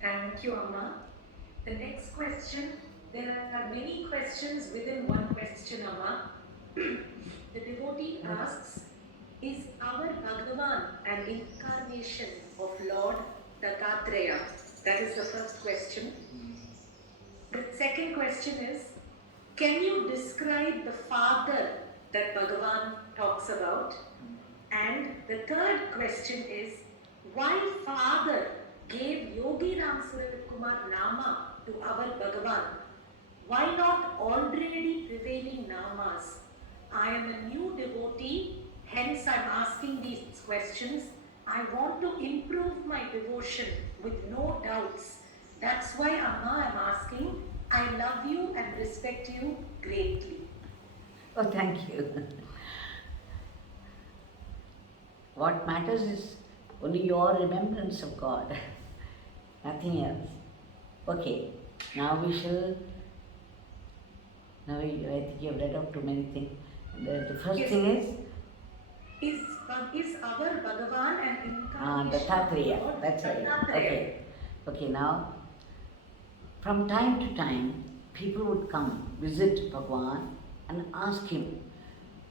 Thank you, Amma. The next question, there are many questions within one question, Amma. The devotee asks, is our Bhagavan an incarnation of Lord Dattatreya? That is the first question. The second question is, can you describe the father that Bhagavan talks about? And the third question is, why father gave Yogi Ramsuratkumar Nama to our Bhagavan? Why not already prevailing Namas? I am a new devotee, hence I am asking these questions. I want to improve my devotion with no doubts. That's why, Amma, I am asking. I love you and respect you greatly. Oh, thank you. What matters is only your remembrance of God, nothing else. Okay, now we shall. Now I think you have read out too many things. The first Yes. thing is our Bhagavan an incarnation? Dattatreya. That's right. Dattatreya. Okay, now from time to time, people would come visit Bhagavan and ask him,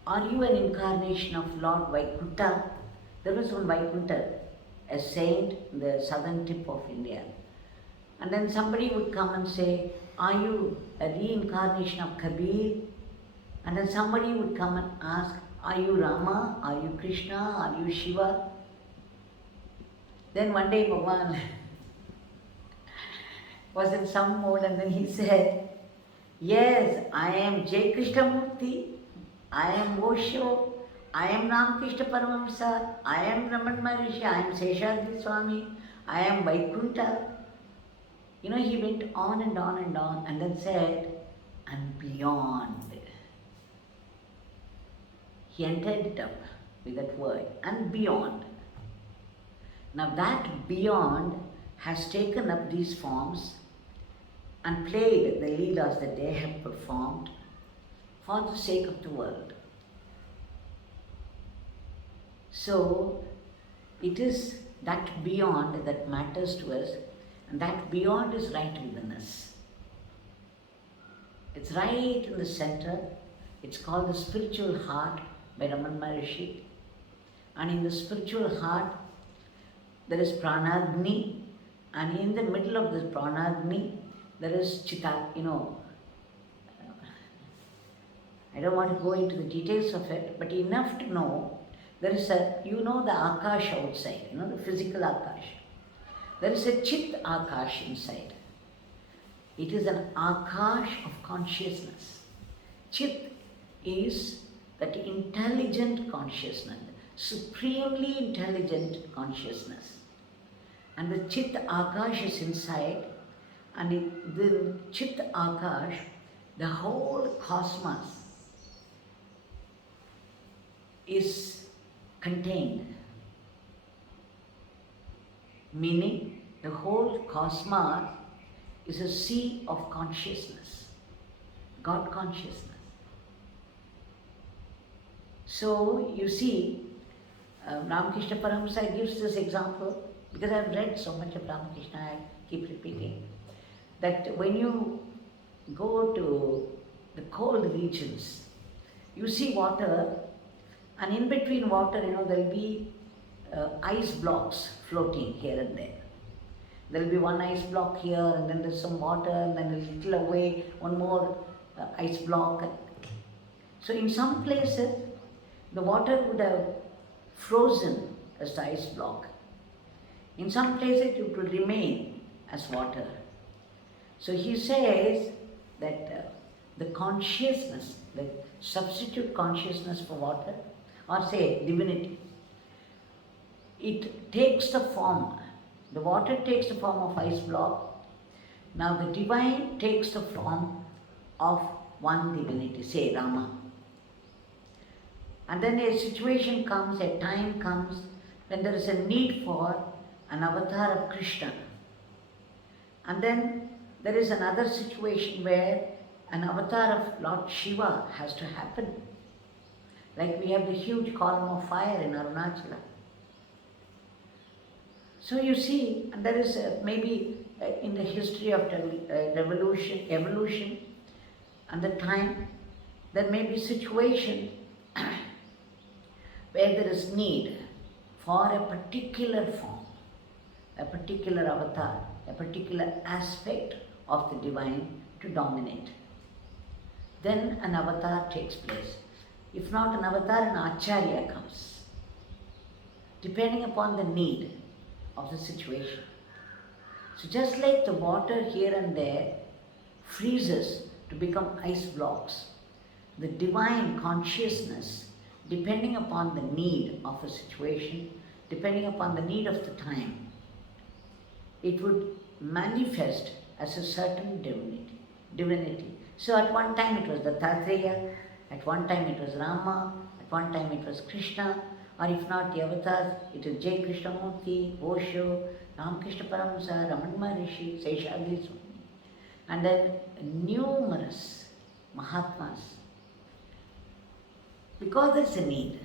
are you an incarnation of Lord Vaikuntha? There was one Vaikuntha, a saint in the southern tip of India. And then somebody would come and say, are you a reincarnation of Kabir? And then somebody would come and ask, are you Rama? Are you Krishna? Are you Shiva? Then one day Bhagavan was in some mode and then he said, yes, I am J. Krishnamurthy, I am Osho, I am Ramkrishna Parmahamsa, I am Ramana Maharishi, I am Seshadri Swami, I am Vaikuntha. You know, he went on and on and on and then said, and beyond. He entered it up with that word, and beyond. Now that beyond has taken up these forms and played the leelas that they have performed for the sake of the world. So it is that beyond that matters to us, and that beyond is right within us. It's right in the center. It's called the spiritual heart by Ramana Maharishi. And in the spiritual heart, there is Pranagni, and in the middle of this Pranagni, there is Chitta. I don't want to go into the details of it, but enough to know there is the Akash outside, the physical Akash. There is a Chit Akash inside. It is an Akash of consciousness. Chit is that intelligent consciousness, supremely intelligent consciousness. And the Chit Akash is inside, and in the Chit Akash, the whole cosmos is contained. Meaning, the whole cosmos is a sea of consciousness, God consciousness. So, you see, Ramkrishna Paramahamsa gives this example, because I've read so much of Ramakrishna, I keep repeating, that when you go to the cold regions, you see water, and in between water, there'll be ice blocks floating here and there. There'll be one ice block here, and then there's some water, and then a little away, one more ice block. So in some places, the water would have frozen as the ice block. In some places, it would remain as water. So he says that the consciousness, the substitute consciousness for water, or say divinity, it takes the form, the water takes the form of ice block. Now the divine takes the form of one divinity, say Rama. And then a situation comes, a time comes, when there is a need for an avatar of Krishna. And then there is another situation where an avatar of Lord Shiva has to happen. Like we have the huge column of fire in Arunachala. So you see, and there is maybe in the history of evolution, and the time, there may be situation where there is need for a particular form, a particular avatar, a particular aspect of the divine to dominate. Then an avatar takes place. If not an avatar, an acharya comes, depending upon the need of the situation. So just like the water here and there freezes to become ice blocks, the divine consciousness, depending upon the need of a situation, depending upon the need of the time, it would manifest as a certain divinity. So at one time it was the Dattatreya, at one time it was Rama, at one time it was Krishna, or if not the avatars, it is J. Krishnamurthy, Osho, Ramkrishna Parmahamsa, Ramana Maharishi, Seshadri, Swami, and then numerous Mahatmas. Because there is a need.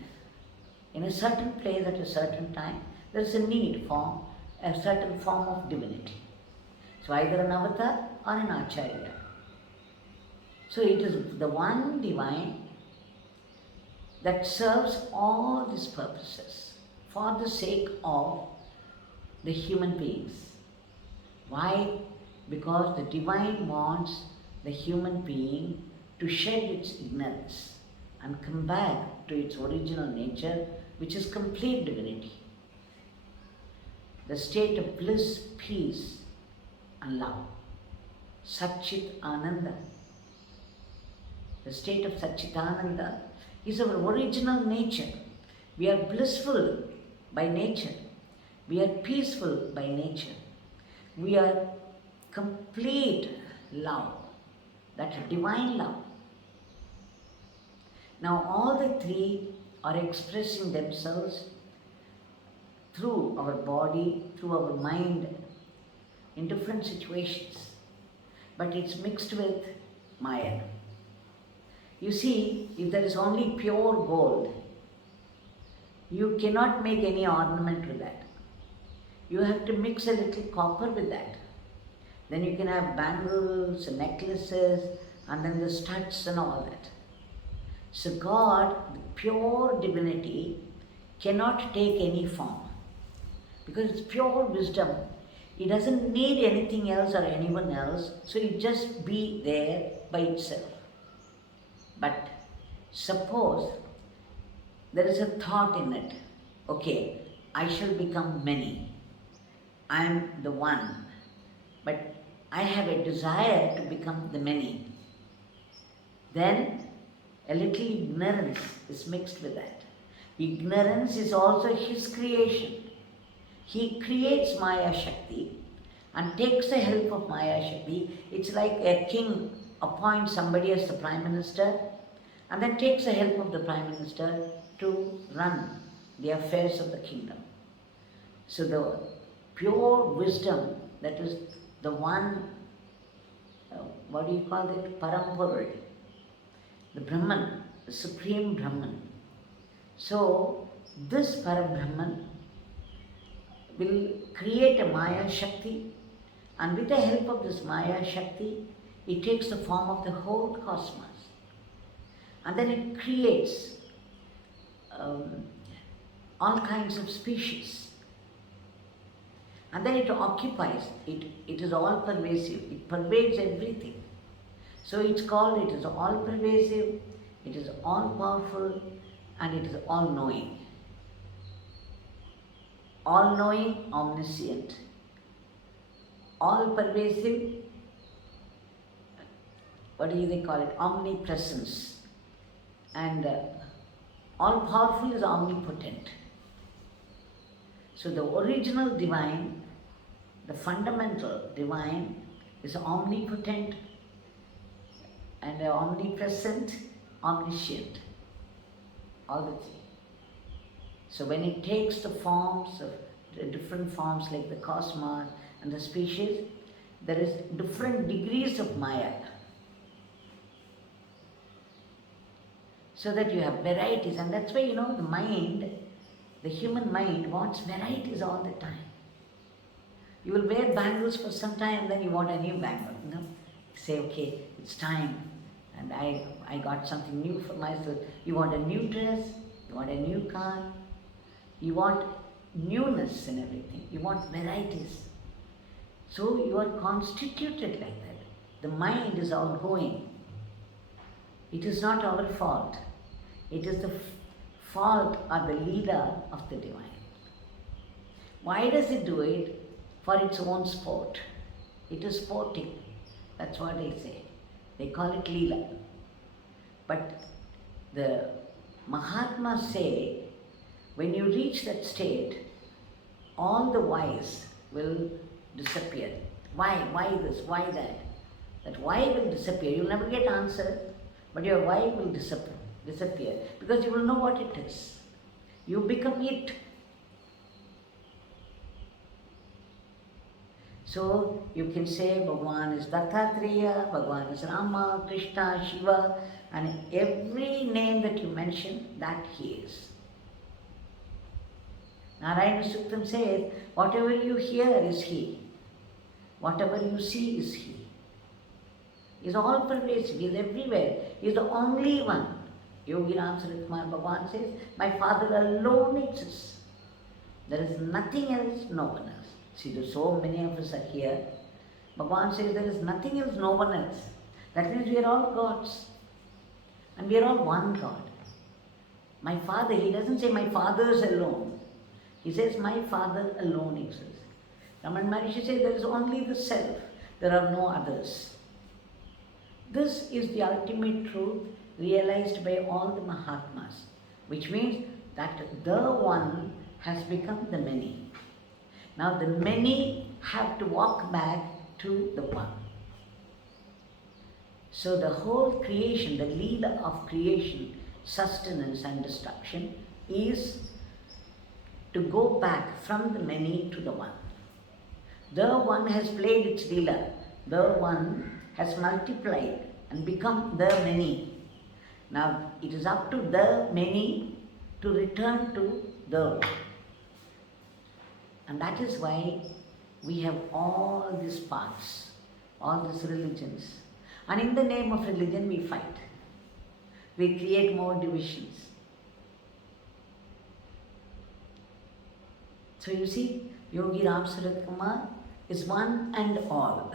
In a certain place at a certain time, there is a need for a certain form of divinity. So either an avatar or an acharya. So it is the one divine that serves all these purposes for the sake of the human beings. Why? Because the divine wants the human being to shed its ignorance and come back to its original nature, which is complete divinity. The state of bliss, peace and love. Satchit Ananda. The state of Satchit Ananda is our original nature. We are blissful by nature. We are peaceful by nature. We are complete love, that divine love. Now all the three are expressing themselves through our body, through our mind, in different situations. But it's mixed with Maya. You see, if there is only pure gold, you cannot make any ornament with that. You have to mix a little copper with that. Then you can have bangles, necklaces, and then the studs and all that. So God, the pure divinity, cannot take any form. Because it's pure wisdom. It doesn't need anything else or anyone else, so it just be there by itself. But suppose there is a thought in it, okay, I shall become many. I am the one, but I have a desire to become the many. Then a little ignorance is mixed with that. Ignorance is also his creation. He creates Maya Shakti and takes the help of Maya Shakti. It's like a king appoints somebody as the Prime Minister and then takes the help of the Prime Minister to run the affairs of the kingdom. So the pure wisdom, that is the one, what do you call it? Parampurul, the Brahman, the Supreme Brahman. So this Parabrahman will create a Maya Shakti, and with the help of this Maya Shakti, it takes the form of the whole cosmos. And then it creates all kinds of species. And then it occupies, it is all pervasive, it pervades everything. So it's called, it is all pervasive, it is all powerful, and it is all knowing. All knowing, omniscient. All pervasive, what do they call it? Omnipresence. And all powerful is omnipotent. So the original divine, the fundamental divine, is omnipotent and omnipresent, omniscient. All the three. So when it takes the forms of the different forms like the cosmos and the species, there is different degrees of Maya. So that you have varieties, and that's why the mind, the human mind wants varieties all the time. You will wear bangles for some time, then you want a new bangle, you know. Say, okay, it's time, and I got something new for myself. You want a new dress, you want a new car, you want newness in everything, you want varieties. So you are constituted like that. The mind is outgoing. It is not our fault. It is the fault or the leader of the divine. Why does it do it? For its own sport. It is sporting. That's what they say. They call it Leela. But the Mahatmas say, when you reach that state, all the whys will disappear. Why? Why this? Why that? That why will disappear. You'll never get answer, but your why will disappear. Because you will know what it is. You become it. So you can say Bhagavan is Dattatreya, Bhagavan is Rama, Krishna, Shiva, and every name that you mention, that he is. Narayana Suktam says, whatever you hear is he. Whatever you see is he. He is all pervasive, he is everywhere. He is the only one. Yogi Ramsuratkumar Bhagavan says, my Father alone exists. There is nothing else, no one else. See, there's so many of us are here. Bhagavan says there is nothing else, no one else. That means we are all gods. And we are all one God. My Father, he doesn't say my Father's alone. He says my Father alone exists. Ramana Maharishi says there is only the self. There are no others. This is the ultimate truth realized by all the Mahatmas. Which means that the one has become the many. Now the many have to walk back to the one. So the whole creation, the leader of creation, sustenance and destruction is to go back from the many to the one. The one has played its leela. The one has multiplied and become the many. Now it is up to the many to return to the one. And that is why we have all these paths, all these religions. And in the name of religion we fight. We create more divisions. So you see, Yogi Ramsuratkumar is one and all.